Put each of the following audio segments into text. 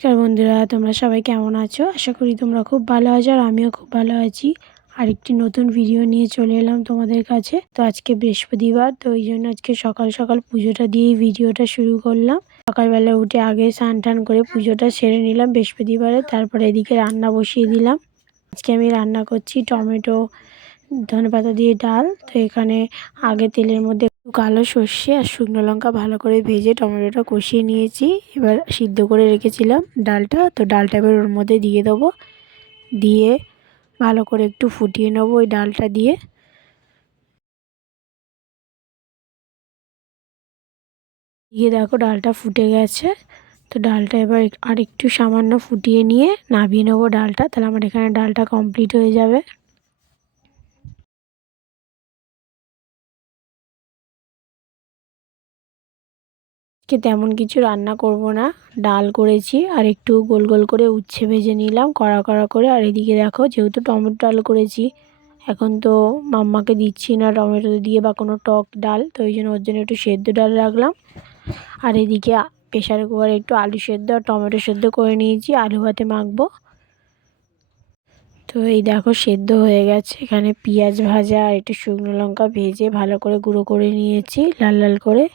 নমস্কার বন্ধুরা, তোমরা সবাই কেমন আছো? আশা করি তোমরা খুব ভালো আছো আর আমিও খুব ভালো আছি। আরেকটি নতুন ভিডিও নিয়ে চলে এলাম তোমাদের কাছে। তো আজকে বৃহস্পতিবার, তো ওই জন্য আজকে সকাল সকাল পুজোটা দিয়েই ভিডিওটা শুরু করলাম। সকালবেলা উঠে আগে স্নান টান করে পুজোটা সেরে নিলাম বৃহস্পতিবারে, তারপরে এদিকে রান্না বসিয়ে দিলাম। আজকে আমি রান্না করছি টমেটো ধনেপাতা দিয়ে ডাল। তো এখানে আগে তেলের মধ্যে কালো সর্ষে আর শুকনো লঙ্কা ভালো করে ভেজে টমেটোটা কষিয়ে নিয়েছি। এবার সিদ্ধ করে রেখেছিলাম ডালটা। তো ডালটা এবার ওর মধ্যে দিয়ে দেবো। দিয়ে ভালো করে একটু ফুটিয়ে নেব ওই ডালটা দিয়ে। দিয়ে দেখো ডালটা ফুটে গেছে। তো ডালটা এবার আর একটু সামান্য ফুটিয়ে নিয়ে নামিয়ে নেব ডালটা। তাহলে আমার এখানে ডালটা কমপ্লিট হয়ে যাবে। আজকে তেমন কিছু রান্না করব না। ডাল করেছি আর একটু গোল গোল করে উচ্ছে ভেজে নিলাম, কড়া কড়া করে। আর এদিকে দেখো, যেহেতু টমেটো ডাল করেছি, এখন তো মাম্মাকে দিচ্ছি না টমেটো দিয়ে বা কোনো টক ডাল, তো ওই জন্য ওর জন্য একটু সেদ্ধ ডাল রাখলাম। আর এদিকে প্রেশার কুকারে একটু আলু সেদ্ধ আর টমেটো সেদ্ধ করে নিয়েছি, আলু ভাতে মাখবো। তো এই দেখো, সেদ্ধ হয়ে গেছে। এখানে পেঁয়াজ ভাজা আর একটু শুকনো লঙ্কা ভেজে ভালো করে গুঁড়ো করে নিয়েছি, লাল লাল করে।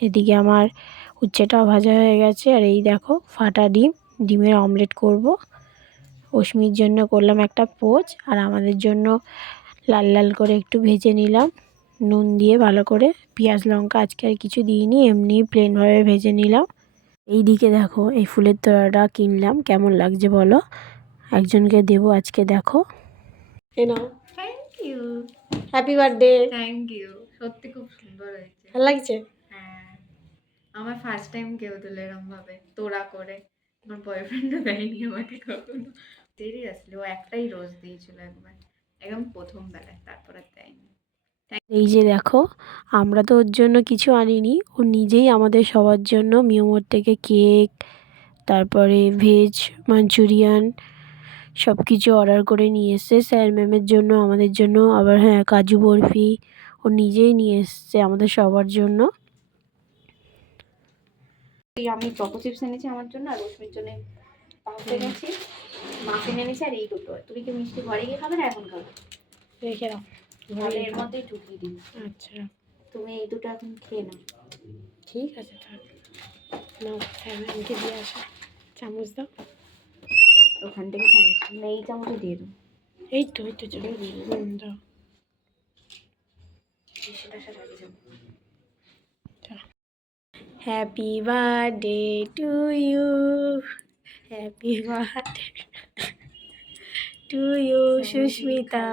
এদিকে আমার উচ্ছেটাও ভাজা হয়ে গেছে। আর এই দেখো ফাটা ডিম। ডিমের অমলেট করব। অশ্মির জন্য করলাম একটা পোচ আর আমাদের জন্য লাল লাল করে একটু ভেজে নিলাম। নুন দিয়ে ভালো করে পেঁয়াজ লঙ্কা আজকে আর কিছু দিইনি এমনি প্লেনভাবে ভেজে নিলাম। এই দিকে দেখো এই ফুলের তোড়াটা কিনলাম। কেমন লাগছে বলো? একজনকে দেবো আজকে দেখো। Thank you happy birthday thank you সত্যি খুব সুন্দর হয়েছে। ভালো লাগছে? আমার ফার্স্ট টাইম কেউ দিল এরকম ভাবে তোড়া করে। আমার বয়ফ্রেন্ডও দেয়নি আমাকে কখনো। সিরিয়াসলি ও একটাই রোজ দিয়েছিল একবার। একদম প্রথম বেলায়, তারপর দেয়নি। এই যে দেখো, আমরা তো ওর জন্য কিছু আনিনি। ও নিজেই আমাদের সবার জন্য মিওমোর থেকে কেক, তারপরে ভেজ মাঞ্চুরিয়ান সব কিছু অর্ডার করে নিয়ে এসছে। স্যার ম্যামের জন্য, আমাদের জন্য, আবার হ্যাঁ কাজু বরফি ও নিজেই নিয়ে এসছে আমাদের সবার জন্য। এই আমি চকো চিপস এনেছি আমার জন্য আর রশ্মির জন্য পাউচ এনেছি মাফিন এনেছি আর এই দুটো। তুমি কি মিষ্টি ঘরে গিয়ে খাবে না এখন খাবে? রেখে দাও। তাহলে এর মধ্যেই ঢুকিয়ে দিই। আচ্ছা। তুমি এই দুটো এখন খেয়ে নাও। ঠিক আছে থাক নাও ম্যামকে দিয়ে আসো। চামচ দাও। ওখান থেকে চামচ। না এই চামচে দিয়ে দাও। এই তো এই তো চামচ। দাও। সেটা happy birthday to you happy birthday to you Susmita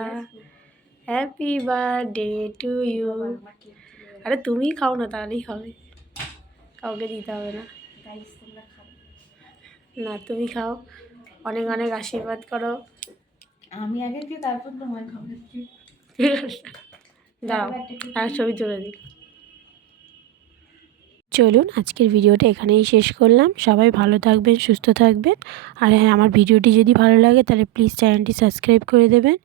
happy birthday to you আরে তুমি খাও না তাহলেই হবে। কাউকে দিতে হবে না। না তুমি খাও। অনেক অনেক আশীর্বাদ করো। আমি আগে তারপর তোমার খাওয়াচ্ছি দাও আর ছবি তুলে দিই। চলুন আজকের ভিডিওটা এখানেই শেষ করলাম। সবাই ভালো থাকবেন, সুস্থ থাকবেন। আর হ্যাঁ আমার ভিডিওটি যদি ভালো লাগে তাহলে প্লিজ চ্যানেলটি সাবস্ক্রাইব করে দেবেন।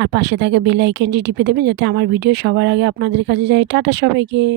আর পাশে থাকে বেল টিপে দেবেন যাতে আমার ভিডিও সবার আগে আপনাদের কাছে যায়। টাটা সবাইকে।